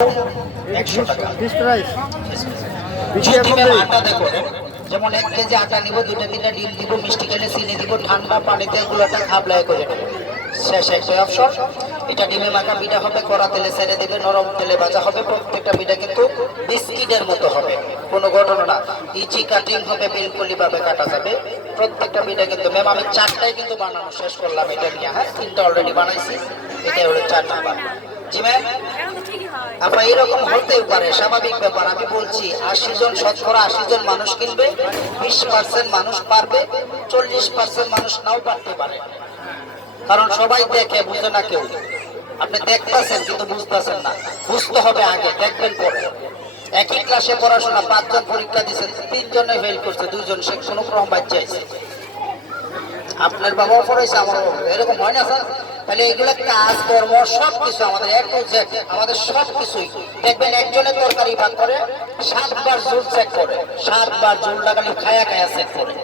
100 টাকা fix price. আটা দেখো, যেমন 1 কেজি আটা নিব, 2টা 3টা ডিম দিব, মিষ্টি খেলে চিনি দিব, ঠান্ডা পানিতে গুলোটা খাবলায় করে নেব। শেষ একটা অপশন। এটা ডিমে মাখা পিঠা হবে, কড়া তেলে ছেড়ে দেবে, নরম তেলে ভাজা হবে। প্রত্যেকটা পিঠা কিন্তু বিস্কিটের মতো হবে, কোনো ঘটনা না। ইজি কাটিং হবে, বিলকুলই ভাবে কাটা যাবে প্রত্যেকটা পিঠা কিন্তু। ম্যাম আমি 4টাই কিন্তু বানানো শেষ করলাম এটা নিয়ে। হ্যাঁ, 3টা অলরেডি বানাইছি, এটা হলো 4 নাম্বার। জি ম্যাম, আপা এরকম হতেই পারে, স্বাভাবিক ব্যাপার। আমি বলছি 80 জন, শতকরা 80 জন মানুষ কিনবে, 20% মানুষ পারবে, 40% মানুষ নাও পারতে পারে। কারণ সবাই দেখে, বুঝে না কেউ। আপনি দেখতেছেন কিন্তু বুঝতেছেন না, বুঝতে হবে আগে, দেখবেন পরে। একই ক্লাসে পড়াশোনা, 5 জন পরীক্ষা দিচ্ছেন, 3 জনে ফেল করছে, 2 জন সে কোনো ক্রম বাচ্চাইছে। আপনার বাবাও পড়াইছে, আমারও, এরকম হয় না স্যার? তাহলে এগুলো কাজ কর্ম সবকিছু আমাদের এক প্রজেক্ট, আমাদের সবকিছুই দেখবেন। একজনের তরকারি ভাগ করে 7 বার জোর চেক করে, 7 বার জোর লাগালে খায়া খায়া চেক করে।